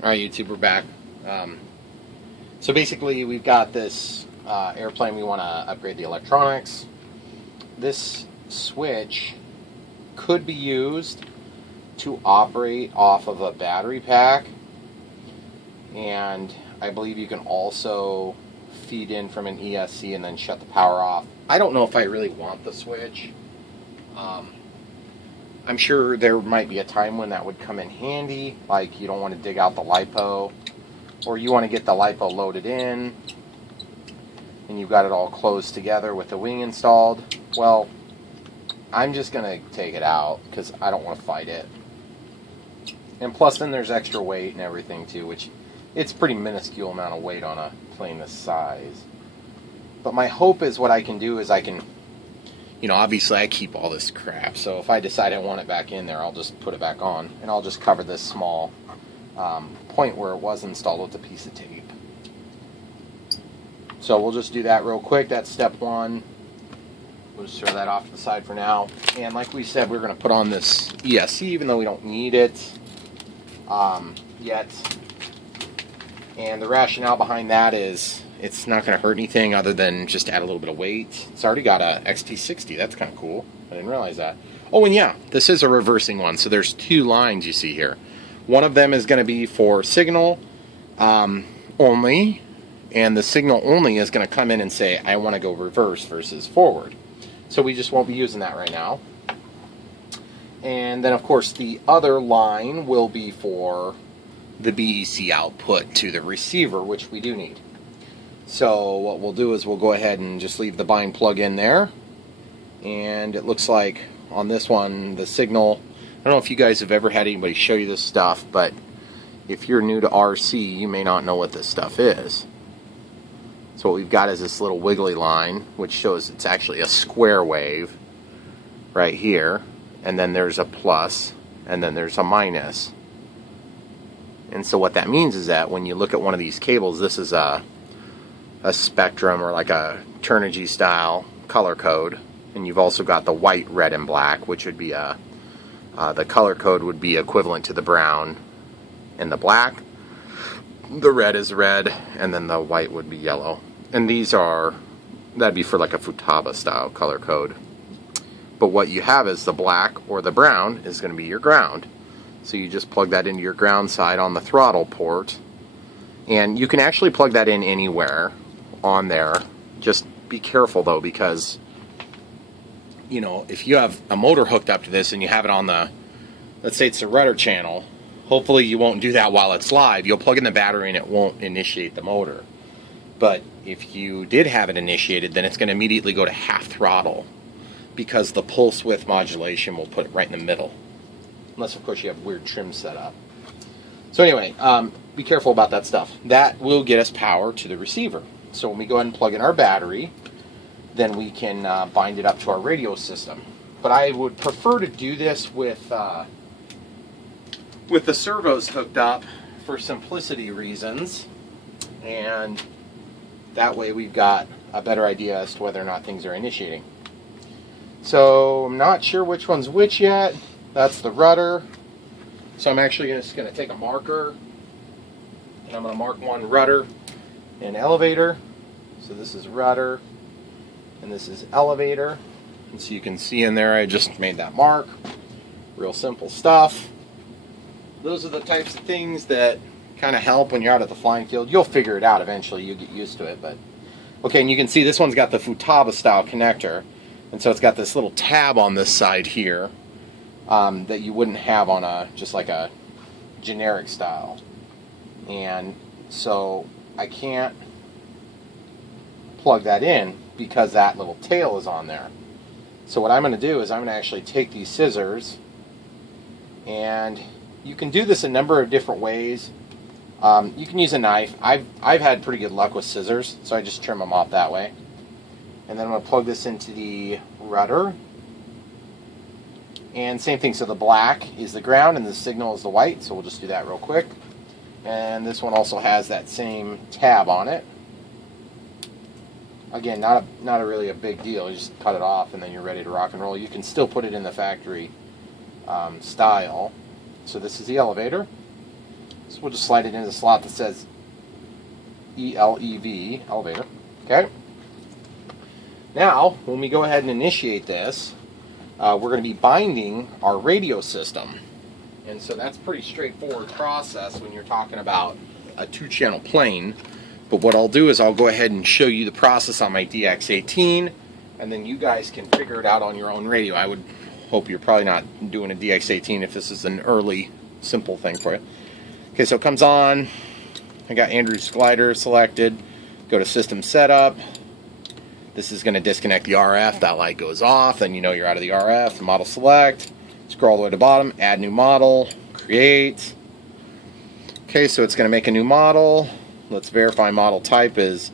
Alright, YouTube, we're back. So basically, we've got this airplane. We want to upgrade the electronics. This switch could be used to operate off of a battery pack, and I believe you can also feed in from an ESC and then shut the power off. I don't know if I really want the switch. I'm sure there might be a time when that would come in handy, like you don't want to dig out the LiPo, or you want to get the LiPo loaded in, and you've got it all closed together with the wing installed. Well, I'm just going to take it out because I don't want to fight it. And plus then there's extra weight and everything too, which it's a pretty minuscule amount of weight on a plane this size. But my hope is what I can do is I can, obviously I keep all this crap, so if I decide I want it back in there, I'll just put it back on, and I'll just cover this small point where it was installed with a piece of tape. So we'll just do that real quick. That's step one. We'll just throw that off to the side for now. And like we said, we're going to put on this ESC, even though we don't need it yet. And the rationale behind that is it's not going to hurt anything other than just add a little bit of weight. It's already got a XT60. That's kind of cool. I didn't realize that. Oh, and yeah, this is a reversing one. So there's two lines you see here. One of them is going to be for signal only. And the signal only is going to come in and say, I want to go reverse versus forward. So we just won't be using that right now. And then, of course, the other line will be for the BEC output to the receiver, which we do need. So what we'll do is we'll go ahead and just leave the bind plug in there. And it looks like on this one, the signal, I don't know if you guys have ever had anybody show you this stuff, but if you're new to RC, you may not know what this stuff is. So what we've got is this little wiggly line, which shows it's actually a square wave right here. And then there's a plus, and then there's a minus. And so what that means is that when you look at one of these cables, this is a spectrum or like a Turnigy style color code. And you've also got the white, red, and black, which would be the color code would be equivalent to the brown and the black. The red is red, and then the white would be yellow. And that'd be for like a Futaba style color code. But what you have is the black or the brown is going to be your ground. So you just plug that into your ground side on the throttle port. And you can actually plug that in anywhere on there. Just be careful though, because if you have a motor hooked up to this and you have it on let's say it's the rudder channel, hopefully you won't do that while it's live. You'll plug in the battery and it won't initiate the motor. But if you did have it initiated, then it's going to immediately go to half throttle, because the pulse width modulation will put it right in the middle. Unless, of course, you have weird trim set up. So anyway, be careful about that stuff. That will get us power to the receiver. So when we go ahead and plug in our battery, then we can bind it up to our radio system. But I would prefer to do this with the servos hooked up for simplicity reasons. And that way we've got a better idea as to whether or not things are initiating. So I'm not sure which one's which yet. That's the rudder. So I'm actually just going to take a marker, and I'm going to mark one rudder and elevator. So this is rudder, and this is elevator. And so you can see in there I just made that mark. Real simple stuff. Those are the types of things that kind of help when you're out at the flying field. You'll figure it out eventually. You'll get used to it. But okay, and you can see this one's got the Futaba style connector. And so it's got this little tab on this side here that you wouldn't have on just like a generic style. And so I can't plug that in because that little tail is on there. So what I'm going to do is I'm going to actually take these scissors, and you can do this a number of different ways. You can use a knife. I've had pretty good luck with scissors, so I just trim them off that way. And then I'm going to plug this into the rudder. And same thing, so the black is the ground and the signal is the white, so we'll just do that real quick. And this one also has that same tab on it. Again, not really a big deal. You just cut it off and then you're ready to rock and roll. You can still put it in the factory style. So this is the elevator. So we'll just slide it into the slot that says ELEV, elevator. Okay. Now, when we go ahead and initiate this, we're going to be binding our radio system. And so that's a pretty straightforward process when you're talking about a 2-channel plane. But what I'll do is I'll go ahead and show you the process on my DX18, and then you guys can figure it out on your own radio. I would hope you're probably not doing a DX18 if this is an early, simple thing for you. Okay, so it comes on. I got Andrew's glider selected. Go to System Setup. This is going to disconnect the RF. That light goes off. Then you know you're out of the RF. Model select. Scroll all the way to the bottom. Add new model. Create. Okay, so it's going to make a new model. Let's verify model type is,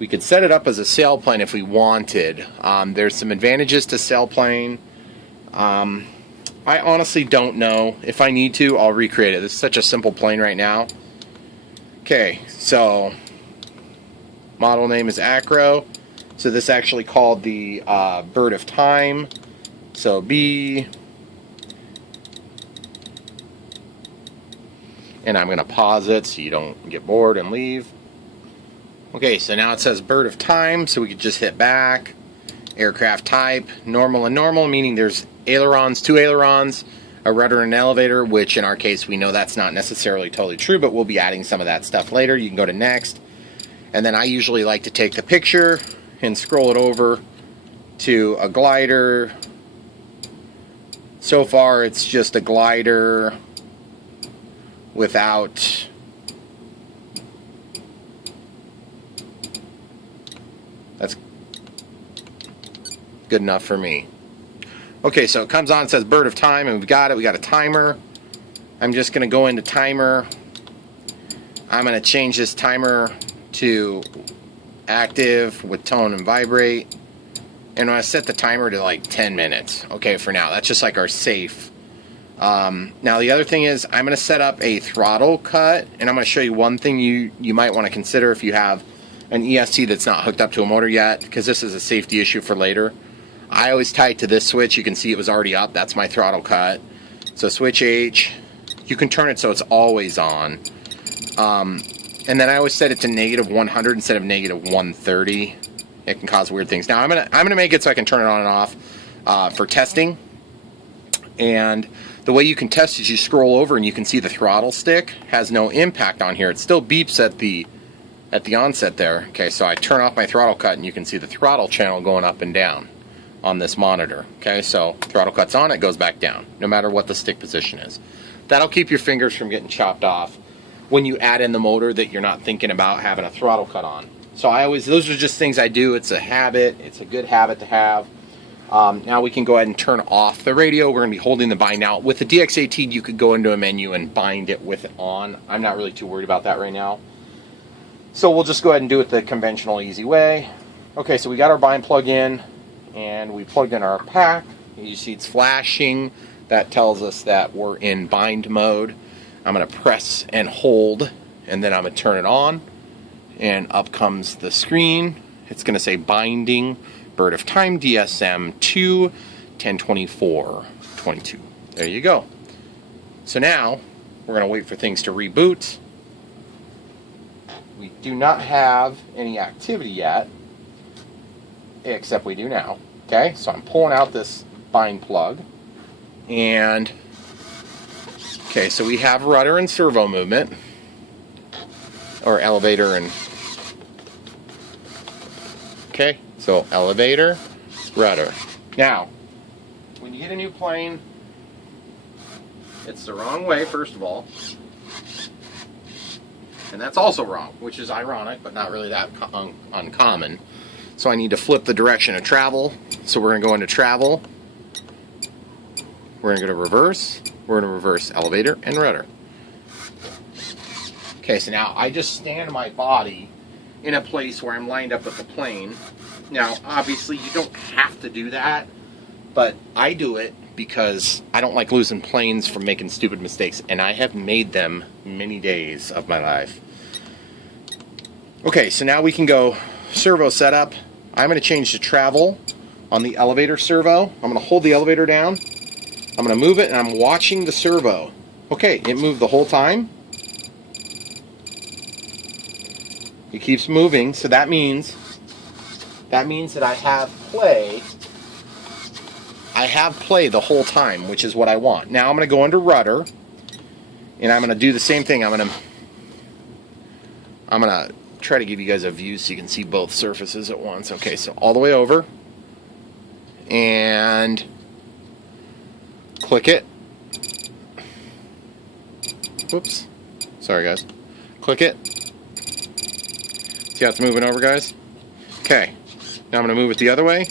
we could set it up as a sailplane if we wanted. There's some advantages to sailplane. I honestly don't know. If I need to, I'll recreate it. This is such a simple plane right now. Okay, so model name is Acro. So this actually called the Bird of Time. So B. And I'm going to pause it so you don't get bored and leave. Okay, so now it says Bird of Time, so we could just hit back. Aircraft type, normal and normal, meaning there's ailerons, 2 ailerons, a rudder and an elevator, which in our case we know that's not necessarily totally true, but we'll be adding some of that stuff later. You can go to next. And then I usually like to take the picture and scroll it over to a glider. So far it's just a glider without that's good enough for me. Okay, so it comes on, it says Bird of Time, and we got a timer. I'm just going to go into timer. I'm going to change this timer to active with tone and vibrate, and I set the timer to like 10 minutes. Okay, for now, that's just like our safe. Now the other thing is I'm going to set up a throttle cut, and I'm going to show you one thing you might want to consider if you have an EST that's not hooked up to a motor yet, because this is a safety issue for later. I always tie it to this switch. You can see it was already up. That's my throttle cut. So switch H. You can turn it so it's always on. And then I always set it to -100 instead of -130. It can cause weird things. Now I'm gonna make it so I can turn it on and off for testing. And the way you can test is you scroll over and you can see the throttle stick has no impact on here. It still beeps at the onset there. Okay, so I turn off my throttle cut and you can see the throttle channel going up and down on this monitor. Okay, so throttle cut's on, it goes back down, no matter what the stick position is. That'll keep your fingers from getting chopped off when you add in the motor that you're not thinking about having a throttle cut on. So those are just things I do. It's a habit. It's a good habit to have. Now we can go ahead and turn off the radio. We're going to be holding the bind out. With the DX18, you could go into a menu and bind it with it on. I'm not really too worried about that right now. So we'll just go ahead and do it the conventional, easy way. Okay, so we got our bind plug in, and we plugged in our pack. You see it's flashing. That tells us that we're in bind mode. I'm going to press and hold, and then I'm going to turn it on, and up comes the screen. It's going to say binding Bird of Time DSM 2 1024 22. There you go. So now we're going to wait for things to reboot. We do not have any activity yet, except we do now. Okay, so I'm pulling out this bind plug, and okay, so we have rudder and servo movement, or elevator and, okay, so elevator, rudder. Now, when you get a new plane, it's the wrong way, first of all, and that's also wrong, which is ironic, but not really that uncommon. So I need to flip the direction of travel. So we're going to go into travel. We're going to go to reverse. We're going to reverse elevator and rudder. Okay, so now I just stand my body in a place where I'm lined up with the plane. Now, obviously, you don't have to do that, but I do it because I don't like losing planes from making stupid mistakes, and I have made them many days of my life. Okay, so now we can go servo setup. I'm going to change to travel on the elevator servo. I'm going to hold the elevator down. I'm going to move it, and I'm watching the servo. Okay, it moved the whole time. It keeps moving, so that means that I have play. I have play the whole time, which is what I want. Now I'm going to go into rudder, and I'm going to do the same thing. I'm going to try to give you guys a view so you can see both surfaces at once. Okay, so all the way over, and click it. Whoops. Sorry, guys. Click it. See how it's moving over, guys? Okay. Now I'm going to move it the other way.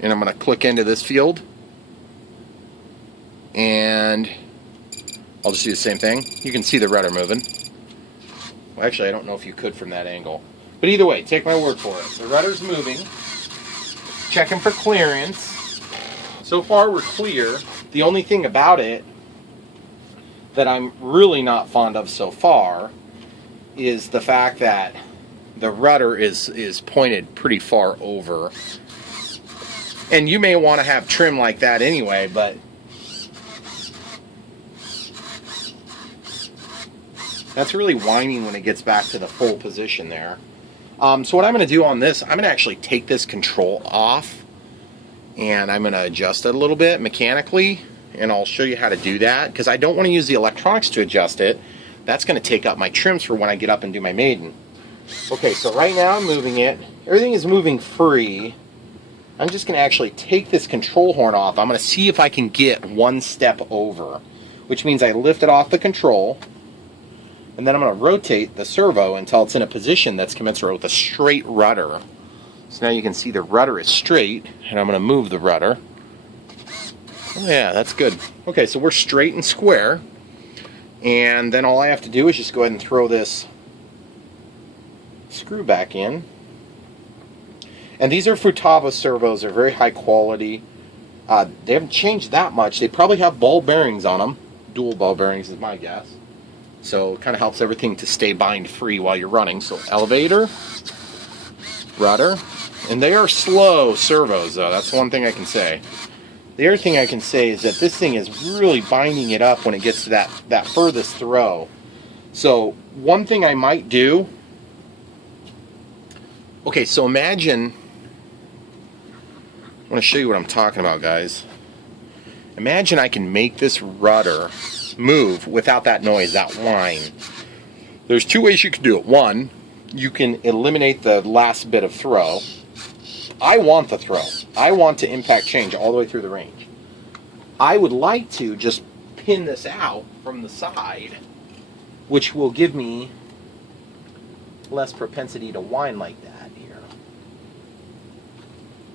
And I'm going to click into this field. And I'll just do the same thing. You can see the rudder moving. Well, actually, I don't know if you could from that angle. But either way, take my word for it. The rudder's moving. Checking for clearance. So far, we're clear. The only thing about it that I'm really not fond of so far is the fact that the rudder is pointed pretty far over. And you may want to have trim like that anyway, but that's really whining when it gets back to the full position there. So what I'm going to do on this, I'm going to actually take this control off, and I'm going to adjust it a little bit mechanically, and I'll show you how to do that, because I don't want to use the electronics to adjust it. That's going to take up my trims for when I get up and do my maiden. Okay, so right now I'm moving it. Everything is moving free. I'm just going to actually take this control horn off. I'm going to see if I can get one step over, which means I lift it off the control, and then I'm going to rotate the servo until it's in a position that's commensurate with a straight rudder. So now you can see the rudder is straight, and I'm going to move the rudder. Oh yeah, that's good. Okay, so we're straight and square. And then all I have to do is just go ahead and throw this screw back in. And these are Futaba servos. They're very high quality. They haven't changed that much. They probably have ball bearings on them. Dual ball bearings is my guess. So it kind of helps everything to stay bind free while you're running. So elevator, rudder. And they are slow servos though. That's one thing I can say. The other thing I can say is that this thing is really binding it up when it gets to that furthest throw. So one thing I might do, okay, so imagine, I want to show you what I'm talking about, guys. Imagine I can make this rudder move without that noise, that whine. There's two ways you can do it. One, you can eliminate the last bit of throw. I want the throw. I want to impact change all the way through the range. I would like to just pin this out from the side, which will give me less propensity to whine like that here.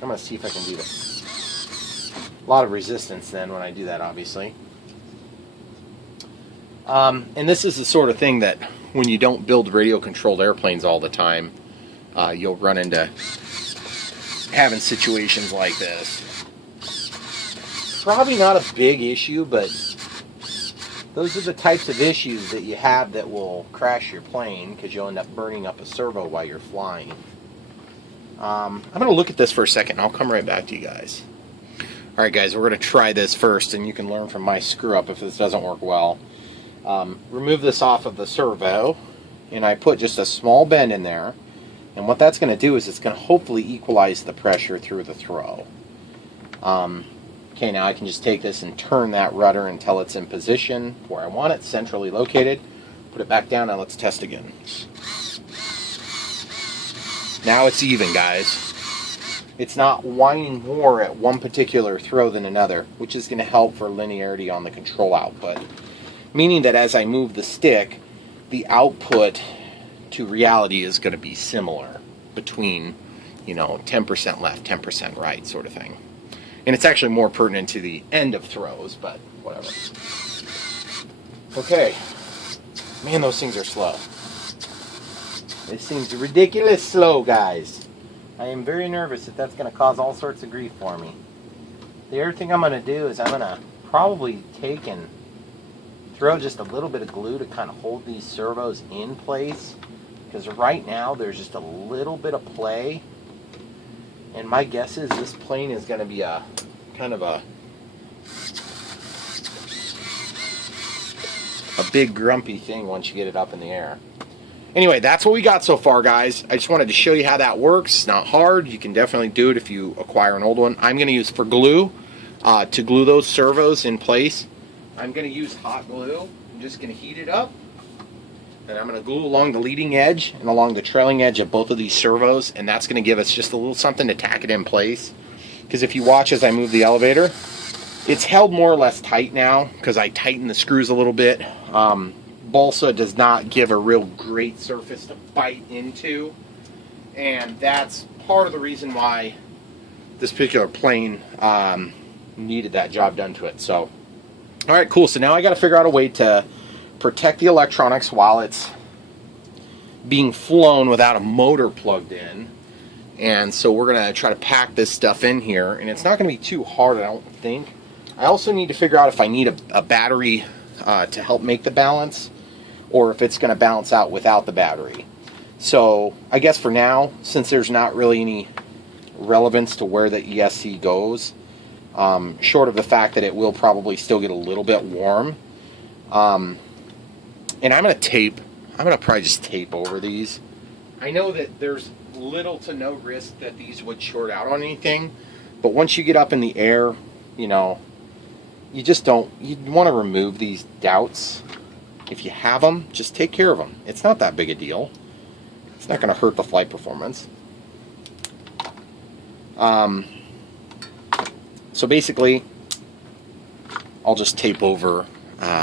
I'm going to see if I can do this. A lot of resistance then when I do that, obviously. And this is the sort of thing that when you don't build radio-controlled airplanes all the time, you'll run into having situations like this. Probably not a big issue, but those are the types of issues that you have that will crash your plane because you'll end up burning up a servo while you're flying. I'm going to look at this for a second and I'll come right back to you guys. Alright guys, we're going to try this first and you can learn from my screw up if this doesn't work well. Remove this off of the servo and I put just a small bend in there. And what that's going to do is it's going to hopefully equalize the pressure through the throw. Okay, now I can just take this and turn that rudder until it's in position where I want it, centrally located. Put it back down and let's test again. Now it's even, guys. It's not whining more at one particular throw than another, which is going to help for linearity on the control output. Meaning that as I move the stick, the output to reality is going to be similar between, 10% left, 10% right sort of thing. And it's actually more pertinent to the end of throws, but whatever. Okay. Man, those things are slow. This seems ridiculous slow, guys. I am very nervous that that's going to cause all sorts of grief for me. The other thing I'm going to do is I'm going to probably take and throw just a little bit of glue to kind of hold these servos in place. Because right now there's just a little bit of play. And my guess is this plane is going to be a kind of a big grumpy thing once you get it up in the air. Anyway, that's what we got so far, guys. I just wanted to show you how that works. It's not hard. You can definitely do it if you acquire an old one. I'm going to use for glue, to glue those servos in place. I'm going to use hot glue. I'm just going to heat it up. And I'm going to glue along the leading edge and along the trailing edge of both of these servos. And that's going to give us just a little something to tack it in place. Because if you watch as I move the elevator, it's held more or less tight now because I tightened the screws a little bit. Balsa does not give a real great surface to bite into, and that's part of the reason why this particular plane needed that job done to it. So, all right, cool. So now I got to figure out a way to protect the electronics while it's being flown without a motor plugged in. And so we're going to try to pack this stuff in here, and it's not going to be too hard, I don't think. I also need to figure out if I need a battery to help make the balance, or if it's going to balance out without the battery. So I guess for now, since there's not really any relevance to where the ESC goes, short of the fact that it will probably still get a little bit warm, and I'm going to probably just tape over these. I know that there's little to no risk that these would short out on anything, but once you get up in the air, you know, you want to remove these doubts. If you have them, just take care of them. It's not that big a deal. It's not going to hurt the flight performance. So basically, I'll just tape over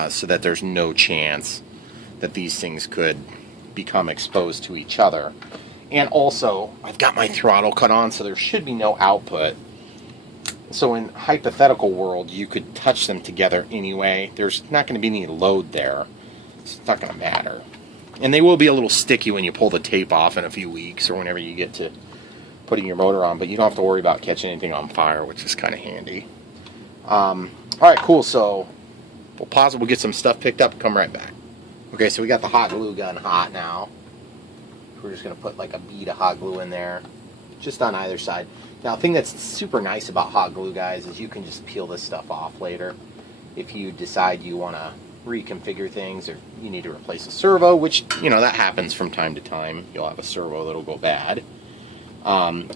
so that there's no chance that these things could become exposed to each other. And also, I've got my throttle cut on, so there should be no output. So in hypothetical world, you could touch them together anyway. There's not going to be any load there. It's not going to matter. And they will be a little sticky when you pull the tape off in a few weeks or whenever you get to putting your motor on, but you don't have to worry about catching anything on fire, which is kind of handy. Alright, cool. So we'll pause it, we'll get some stuff picked up and come right back. Okay, so we got the hot glue gun hot now. We're just going to put like a bead of hot glue in there, just on either side. Now, the thing that's super nice about hot glue, guys, is you can just peel this stuff off later if you decide you want to reconfigure things or you need to replace a servo, which, you know, that happens from time to time. You'll have a servo that'll go bad.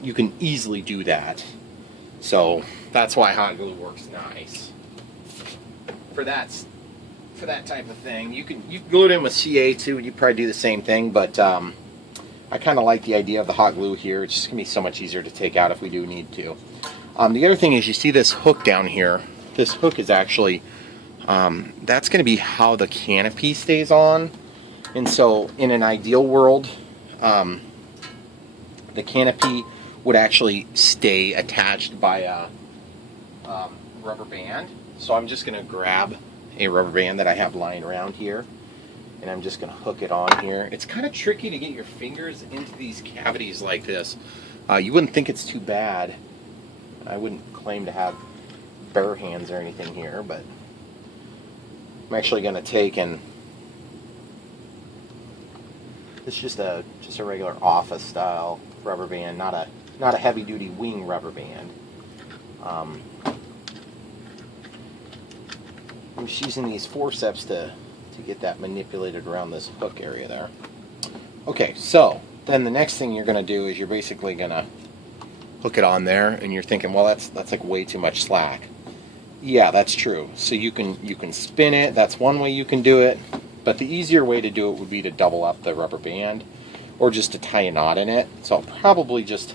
You can easily do that. So that's why hot glue works nice. For that type of thing, you can glue it in with CA too, and you probably do the same thing, but I kind of like the idea of the hot glue here. It's just going to be so much easier to take out if we do need to. The other thing is, you see this hook down here. This hook is actually, that's going to be how the canopy stays on. And so in an ideal world, the canopy would actually stay attached by a rubber band. So I'm just going to grab a rubber band that I have lying around here, and I'm just going to hook it on here. It's kind of tricky to get your fingers into these cavities like this. You wouldn't think it's too bad. I wouldn't claim to have bare hands or anything here, but I'm actually going to take and it's just a regular office style rubber band, not a heavy duty wing rubber band. I'm just using these forceps to get that manipulated around this hook area there. Okay, so then the next thing you're going to do is you're basically going to hook it on there, and you're thinking, well, that's like way too much slack. Yeah, that's true. So you can spin it. That's one way you can do it. But the easier way to do it would be to double up the rubber band, or just to tie a knot in it. So I'll probably just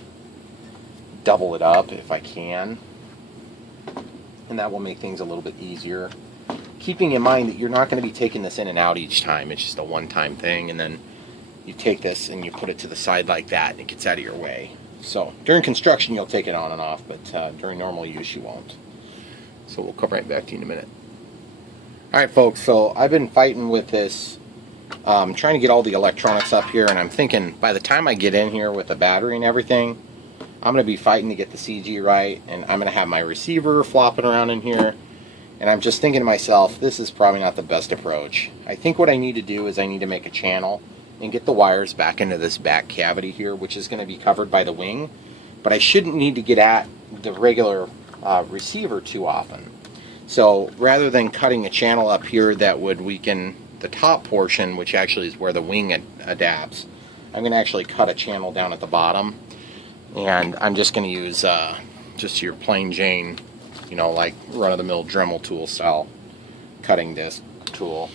double it up if I can, and that will make things a little bit easier. Keeping in mind that you're not going to be taking this in and out each time. It's just a one-time thing, and then you take this and you put it to the side like that, and it gets out of your way. So during construction, you'll take it on and off, but during normal use, you won't. So we'll come right back to you in a minute. Alright, folks, so I've been fighting with this, trying to get all the electronics up here, and I'm thinking by the time I get in here with the battery and everything, I'm going to be fighting to get the CG right, and I'm going to have my receiver flopping around in here. And I'm just thinking to myself, this is probably not the best approach. I think what I need to do is I need to make a channel and get the wires back into this back cavity here, which is going to be covered by the wing. But I shouldn't need to get at the regular receiver too often. So rather than cutting a channel up here that would weaken the top portion, which actually is where the wing adapts, I'm going to actually cut a channel down at the bottom, and I'm just going to use just your plain Jane, you know, like run-of-the-mill Dremel tool style cutting disc tool.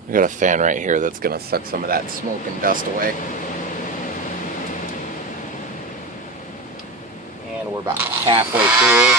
I got a fan right here that's going to suck some of that smoke and dust away. And we're about halfway through.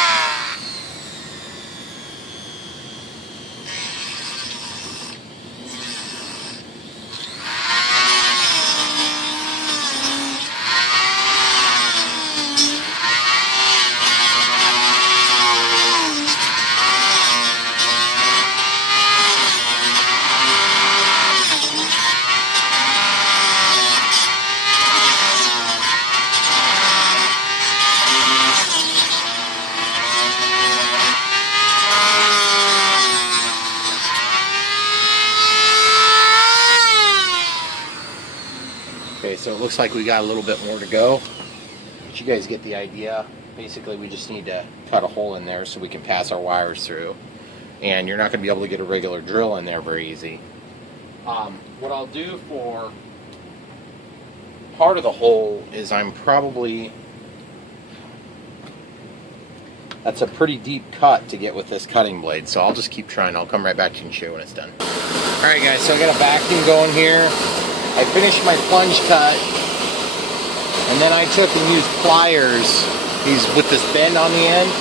Okay, so it looks like we got a little bit more to go, but you guys get the idea. Basically, we just need to cut a hole in there so we can pass our wires through, and you're not going to be able to get a regular drill in there very easy. What I'll do for part of the hole is that's a pretty deep cut to get with this cutting blade, so I'll just keep trying. I'll come right back to you and show you when it's done. Alright guys, so I got a vacuum going here. I finished my plunge cut, and then I took and used pliers, these with this bend on the end,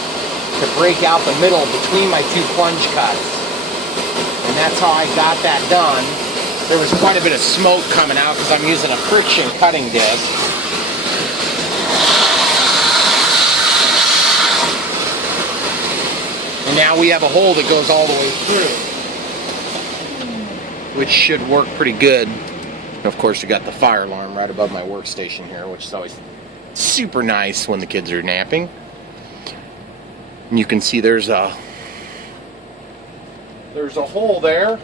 to break out the middle between my two plunge cuts. And that's how I got that done. There was quite a bit of smoke coming out because I'm using a friction cutting disc. And now we have a hole that goes all the way through, which should work pretty good. And of course, you got the fire alarm right above my workstation here, which is always super nice when the kids are napping. And you can see there's a hole there.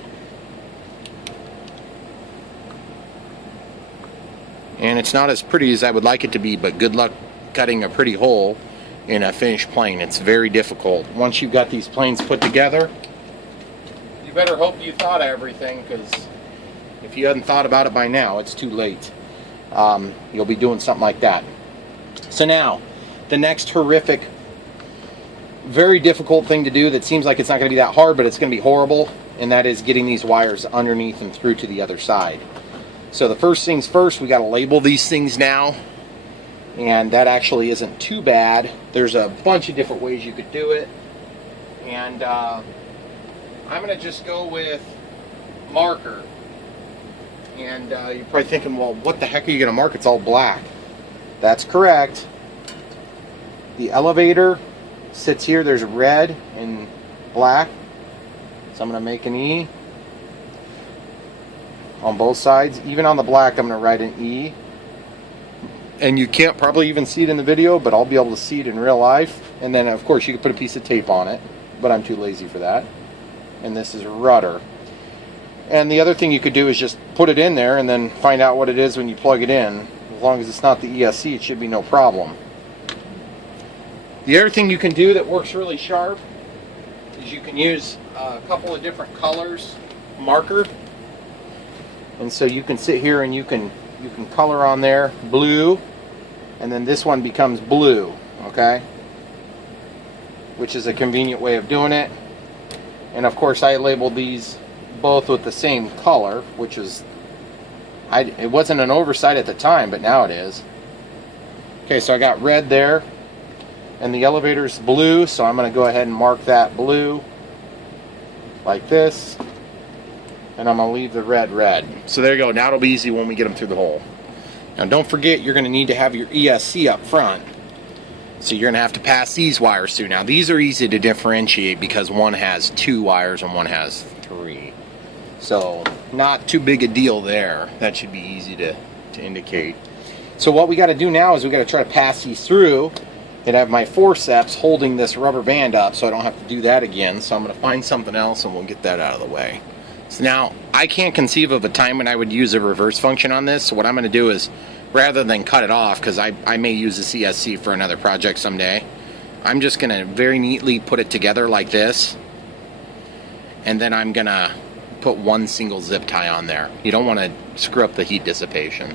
And it's not as pretty as I would like it to be, but good luck cutting a pretty hole in a finished plane. It's very difficult. Once you've got these planes put together, you better hope you thought of everything, because if you hadn't thought about it by now, it's too late. You'll be doing something like that. So now, the next horrific, very difficult thing to do that seems like it's not going to be that hard, but it's going to be horrible, and that is getting these wires underneath and through to the other side. So the first things first, we got to label these things now, and that actually isn't too bad. There's a bunch of different ways you could do it, and I'm going to just go with marker. And you're probably thinking, well, what the heck are you going to mark? It's all black. That's correct. The elevator sits here. There's red and black. So I'm going to make an E on both sides. Even on the black, I'm going to write an E. And you can't probably even see it in the video, but I'll be able to see it in real life. And then, of course, you can put a piece of tape on it, but I'm too lazy for that. And this is rudder. And the other thing you could do is just put it in there and then find out what it is when you plug it in. As long as it's not the ESC, it should be no problem. The other thing you can do that works really sharp is you can use a couple of different colors marker. And so you can sit here and you can color on there blue, and then this one becomes blue, okay? Which is a convenient way of doing it. And of course I labeled these both with the same color, which is, it wasn't an oversight at the time, but now it is. Okay, so I got red there, and the elevator's blue, so I'm going to go ahead and mark that blue like this, and I'm going to leave the red red. So there you go. Now it'll be easy when we get them through the hole. Now don't forget, you're going to need to have your ESC up front. So you're going to have to pass these wires through. Now these are easy to differentiate because one has 2 wires and one has 3. So not too big a deal there. That should be easy to indicate. So what we got to do now is we got to try to pass these through and have my forceps holding this rubber band up so I don't have to do that again. So I'm going to find something else and we'll get that out of the way. So now I can't conceive of a time when I would use a reverse function on this. So what I'm going to do is, rather than cut it off, because I may use a CSC for another project someday, I'm just going to very neatly put it together like this. And then I'm going to put one single zip tie on there. You don't want to screw up the heat dissipation.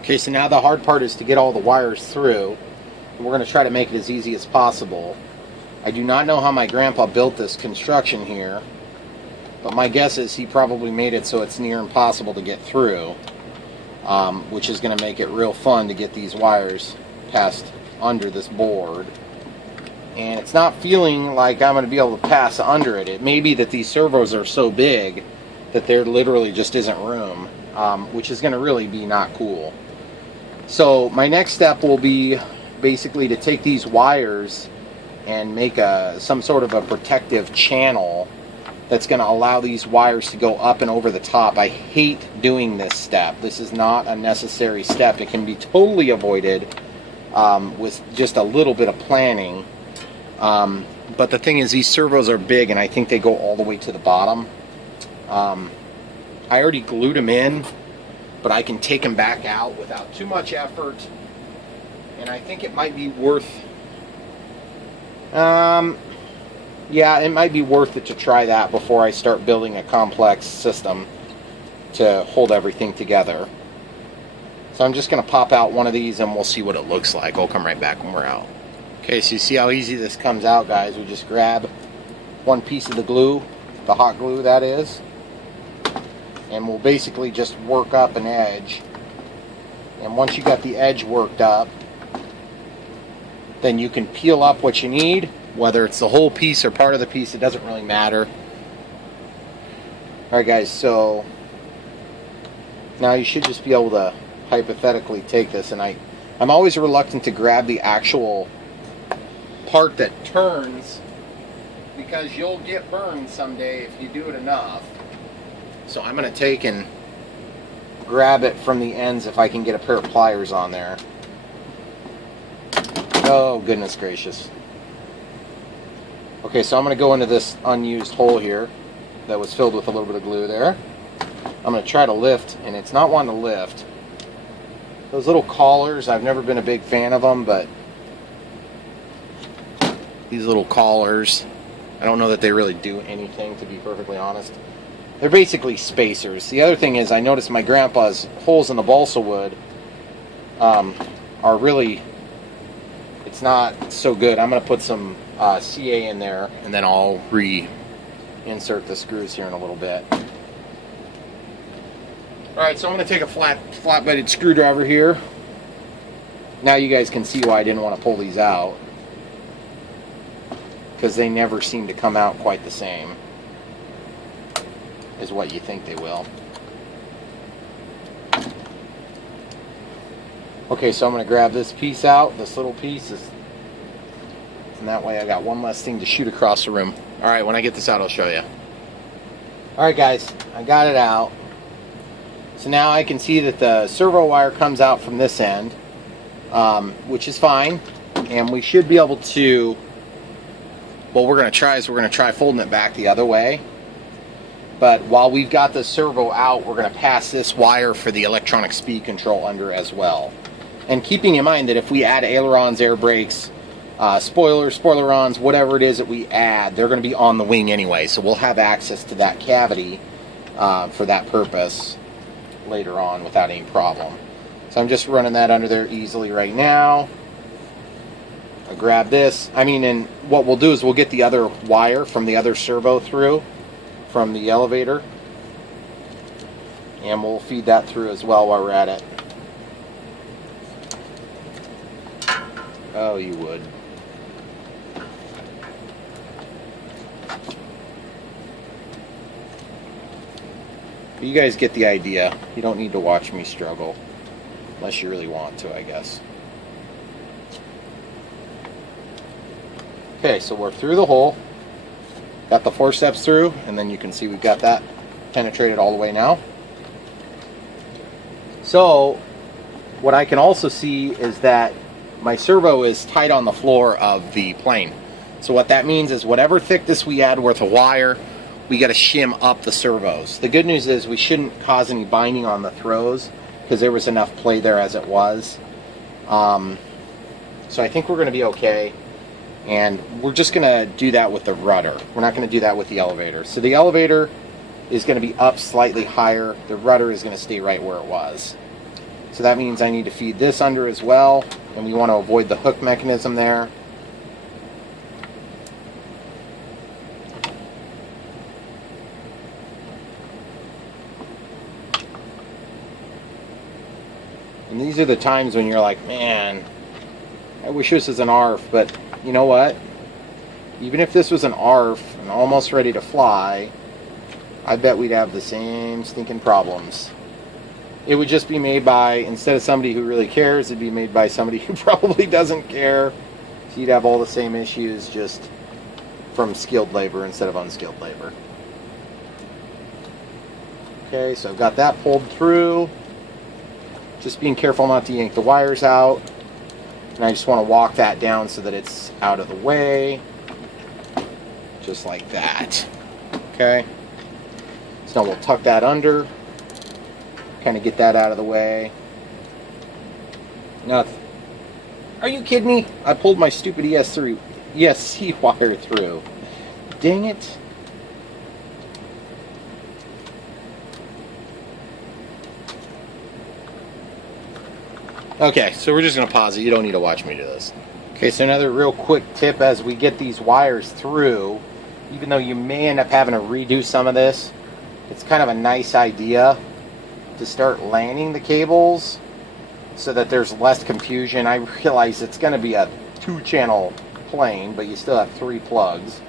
Okay, so now the hard part is to get all the wires through. We're going to try to make it as easy as possible. I do not know how my grandpa built this construction here, but my guess is he probably made it so it's near impossible to get through, which is going to make it real fun to get these wires passed under this board. And it's not feeling like I'm going to be able to pass under it. It may be that these servos are so big that there literally just isn't room, which is going to really be not cool. So my next step will be basically to take these wires and make some sort of a protective channel that's going to allow these wires to go up and over the top. I hate doing this step. This is not a necessary step. It can be totally avoided with just a little bit of planning. But the thing is, these servos are big and I think they go all the way to the bottom. I already glued them in, but I can take them back out without too much effort. And I think it might be worth, yeah, it might be worth it to try that before I start building a complex system to hold everything together. So I'm just going to pop out one of these and we'll see what it looks like. I'll come right back when we're out. Okay, so you see how easy this comes out, guys. We just grab one piece of the glue, the hot glue that is, and we'll basically just work up an edge. And once you got the edge worked up, then you can peel up what you need, whether it's the whole piece or part of the piece, it doesn't really matter. Alright guys, so now you should just be able to hypothetically take this, and I'm always reluctant to grab the actual part that turns because you'll get burned someday if you do it enough. So I'm going to take and grab it from the ends if I can get a pair of pliers on there. Oh, goodness gracious. Okay, so I'm going to go into this unused hole here that was filled with a little bit of glue there. I'm going to try to lift, and it's not wanting to lift. Those little collars, I've never been a big fan of them, but these little collars, I don't know that they really do anything, to be perfectly honest. They're basically spacers. The other thing is, I noticed my grandpa's holes in the balsa wood are really, it's not so good. I'm going to put some CA in there, and then I'll reinsert the screws here in a little bit. Alright, so I'm going to take a flat-bladed screwdriver here. Now you guys can see why I didn't want to pull these out, because they never seem to come out quite the same as what you think they will. Okay, so I'm going to grab this piece out, this little piece, and that way I got one less thing to shoot across the room. Alright, when I get this out I'll show you. Alright guys, I got it out. So now I can see that the servo wire comes out from this end, which is fine, and we should be able to, what we're going to try is we're going to try folding it back the other way. But while we've got the servo out, we're going to pass this wire for the electronic speed control under as well. And keeping in mind that if we add ailerons, air brakes, spoilers, spoilerons, whatever it is that we add, they're going to be on the wing anyway. So we'll have access to that cavity for that purpose later on without any problem. So I'm just running that under there easily right now. I grab this. And what we'll do is we'll get the other wire from the other servo through from the elevator, and we'll feed that through as well while we're at it. Oh, you would. But you guys get the idea. You don't need to watch me struggle unless you really want to, I guess. Okay, so we're through the hole. Got the 4 steps through, and then you can see we've got that penetrated all the way now. So what I can also see is that my servo is tight on the floor of the plane. So what that means is whatever thickness we add worth of wire, we got to shim up the servos. The good news is we shouldn't cause any binding on the throws because there was enough play there as it was. So I think we're going to be okay. And we're just going to do that with the rudder. We're not going to do that with the elevator. So the elevator is going to be up slightly higher. The rudder is going to stay right where it was. So that means I need to feed this under as well. And we want to avoid the hook mechanism there. And these are the times when you're like, man, I wish this was an ARF, but you know what? Even if this was an ARF and almost ready to fly, I bet we'd have the same stinking problems. It would just be made by, instead of somebody who really cares, it'd be made by somebody who probably doesn't care. So you'd have all the same issues, just from skilled labor instead of unskilled labor. Okay, so I've got that pulled through. Just being careful not to yank the wires out. And I just want to walk that down so that it's out of the way. Just like that. Okay. So now we'll tuck that under. Kind of get that out of the way. Now, are you kidding me? I pulled my stupid ESC wire through. Dang it. Okay, so we're just going to pause it. You don't need to watch me do this. Okay, so another real quick tip as we get these wires through, even though you may end up having to redo some of this, it's kind of a nice idea to start landing the cables so that there's less confusion. I realize it's going to be a 2-channel plane, but you still have 3 plugs.